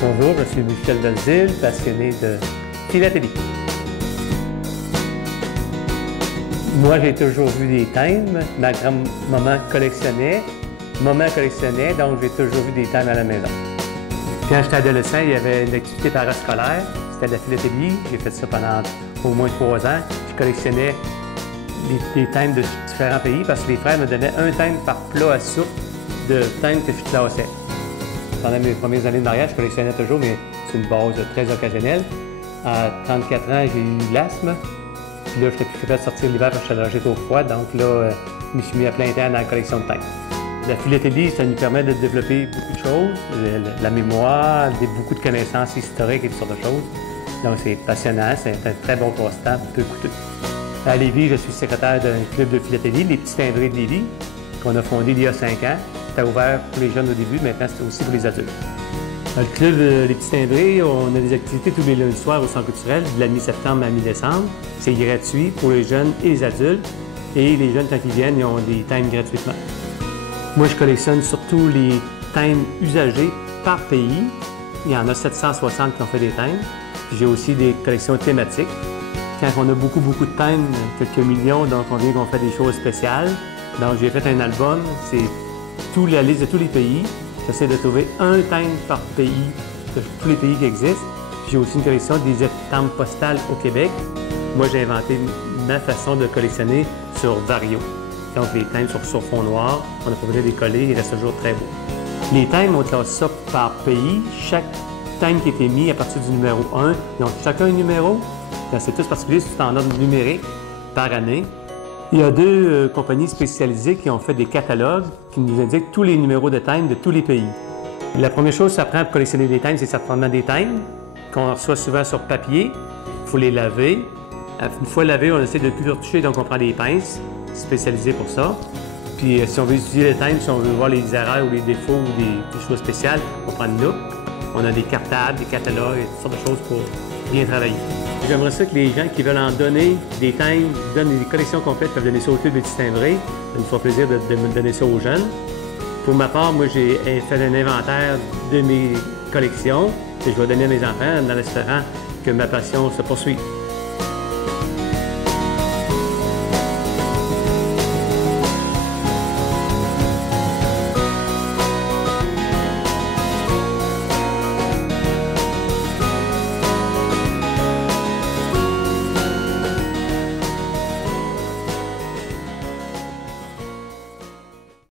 Bonjour, je suis Michel Belzile, passionné de philatélie. Moi, j'ai toujours vu des thèmes. Ma grand-maman collectionnait. Maman collectionnait, donc j'ai toujours vu des thèmes à la maison. Quand j'étais adolescent, il y avait une activité parascolaire. C'était de la philatélie. J'ai fait ça pendant au moins 3 ans. Je collectionnais des thèmes de différents pays parce que les frères me donnaient un thème par plat à soupe de thèmes que je classais. Pendant mes premières années de mariage, je collectionnais toujours, mais c'est une base très occasionnelle. À 34 ans, j'ai eu l'asthme. Puis là, je n'étais plus capable de sortir l'hiver parce que j'étais trop froid. Donc là, je me suis mis à plein temps dans la collection de thèmes. La philatélie, ça nous permet de développer beaucoup de choses, la mémoire, beaucoup de connaissances historiques et toutes sortes de choses. Donc c'est passionnant, c'est un très bon passe-temps, peu coûteux. À Lévis, je suis secrétaire d'un club de philatélie, les Petits Timbrés de Lévis, qu'on a fondé il y a 5 ans. C'était ouvert pour les jeunes au début, maintenant c'est aussi pour les adultes. Dans le club Les Petits Timbrés, on a des activités tous les lundis soirs au centre culturel, de la mi-septembre à mi-décembre. C'est gratuit pour les jeunes et les adultes. Et les jeunes, quand ils viennent, ils ont des thèmes gratuitement. Moi, je collectionne surtout les thèmes usagés par pays. Il y en a 760 qui ont fait des thèmes. J'ai aussi des collections thématiques. Quand on a beaucoup de thèmes, quelques millions, donc on vient qu'on fait des choses spéciales. Donc j'ai fait un album, c'est la liste de tous les pays. J'essaie de trouver un thème par pays, de tous les pays qui existent. J'ai aussi une collection des estampes postales au Québec. Moi, j'ai inventé ma façon de collectionner sur Vario. Donc les thèmes sur fond noir, on n'a pas besoin de les coller, ils restent toujours très beaux. Les thèmes, on classe ça par pays. Chaque thème qui a été mis à partir du numéro 1, ils ont chacun un numéro. C'est tous particulier, c'est en ordre numérique par année. Il y a 2 compagnies spécialisées qui ont fait des catalogues qui nous indiquent tous les numéros de thèmes de tous les pays. La première chose que ça prend pour collectionner des thèmes, c'est certainement des thèmes qu'on reçoit souvent sur papier. Il faut les laver. Une fois lavés, on essaie de ne plus les retoucher, donc on prend des pinces spécialisées pour ça. Puis si on veut étudier les thèmes, si on veut voir les erreurs ou les défauts ou des choses spéciales, on prend une loupe. On a des cartables, des catalogues, toutes sortes de choses pour bien travailler. J'aimerais ça que les gens qui veulent en donner des thèmes, donnent des collections complètes, peuvent donner ça au club des Petits Timbrés. Ça nous fera plaisir de me donner ça aux jeunes. Pour ma part, moi, j'ai fait un inventaire de mes collections que je vais donner à mes enfants en espérant que ma passion se poursuive.